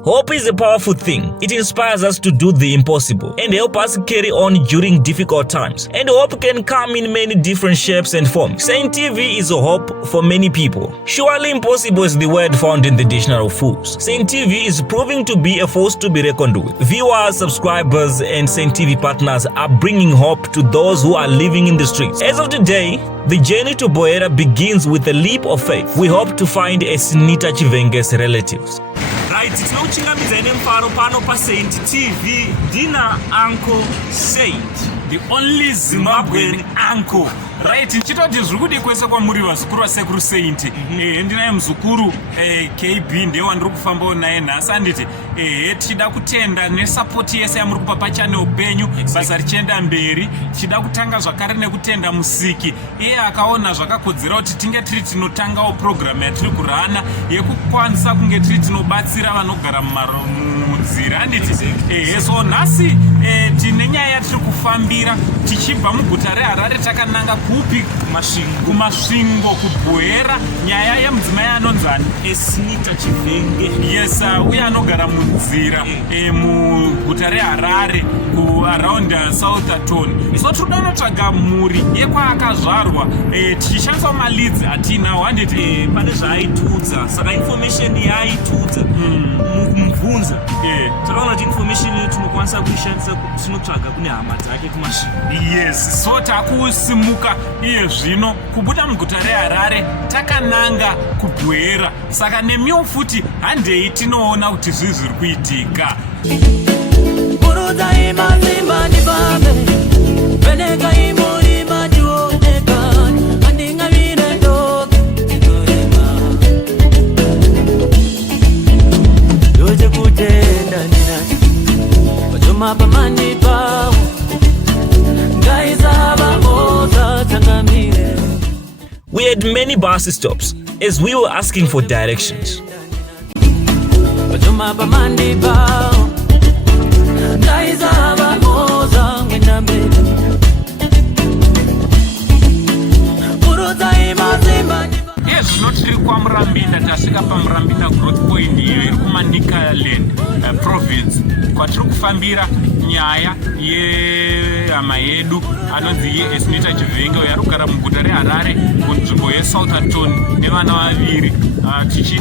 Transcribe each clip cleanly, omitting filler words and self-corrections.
Hope is a powerful thing. It inspires us to do the impossible and help us carry on during difficult times. And hope can come in many different shapes and forms. Saint TV is a hope for many people. Surely impossible is the word found in the dictionary of fools. Saint TV is proving to be a force to be reckoned with. Viewers, subscribers, and Saint TV partners are bringing hope to those who are living in the streets. As of today, the journey to Boera begins with a leap of faith. We hope to find Esnita Chivhenge's relatives. Right, tinochingamidza ine mufaro pano paSaint TV ndina Uncle Saint, the only Zimbabwean uncle. Right, chitoti zviri kudi kwese kwamuri vazukuru vasekuru Saint. Ndinaye muzukuru KB ndiye wandiri kufambawo naye nhasi anditi tichida kutenda nesapoti yese yamuri kupa pachane upenyu basa richienda mberi. Tichida kutanga zvakare nekutenda musiki iye akaona zvakakodzera kuti tinge tiri tinotangawo program yatiri kurana yekukwanisa kunge tiri tinobatsira vanogara munzira anditi so nhasi tine nyaya yatiri kufambira tichibva muguta reHarare takananga kupi kumasvingo kuBoera. Nyaya yemudzimai anonzani Esnita Chivhenge. Yes, uye anogara munzira muguta reHarare kuaround Southampton. So tinoda kunotsvaga mhuri yekwaakazvarwa tichishandisawo maleads atinawo handiti pane zvaaitudza, saka information yaaitudza mukumubvunza takaona kuti information iyo tinokwanisa kuishandisa tinotsvaga kune hama dzake kumasvingo. Yes, so takusimuka iye zvino kubuda muguta reHarare takananga kuBoera. Saka nemiwo futi handei tinoona kuti zvii zviri kuitika. We had many bus stops as we were asking for directions. Yes, not tiri kwaMurambinda, tasvika paMurambinda growth point iyo iri kuManicaland province kwatiri kufambira nyaya yehama yedu anonzi yeEsinita Chivhenge uyo ari kugara muguta reHarare kunzvimbo yeSouthampton nevana vaviri. Tiri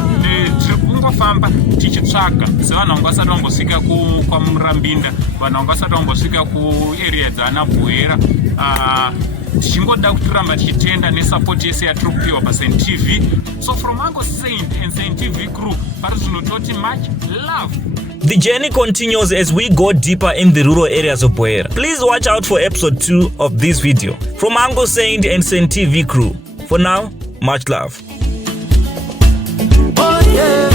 kungofamba tichitsvaga sevanhu vanga vasati vambosvika kwaMurambinda, vanhu vanga vasati vambosvika kuarea dzaana Boera. Tichingoda kutiramba tichitenda nesapoti yese yatiri kupiwa paSaint TV. So from Uncle Saint and Saint TV crew, parizvinototi much love. The journey continues as we go deeper in the rural areas of Boera. Please watch out for episode 2 of this video. From Uncle Saint and Saint TV crew. For now, much love. Oh yeah.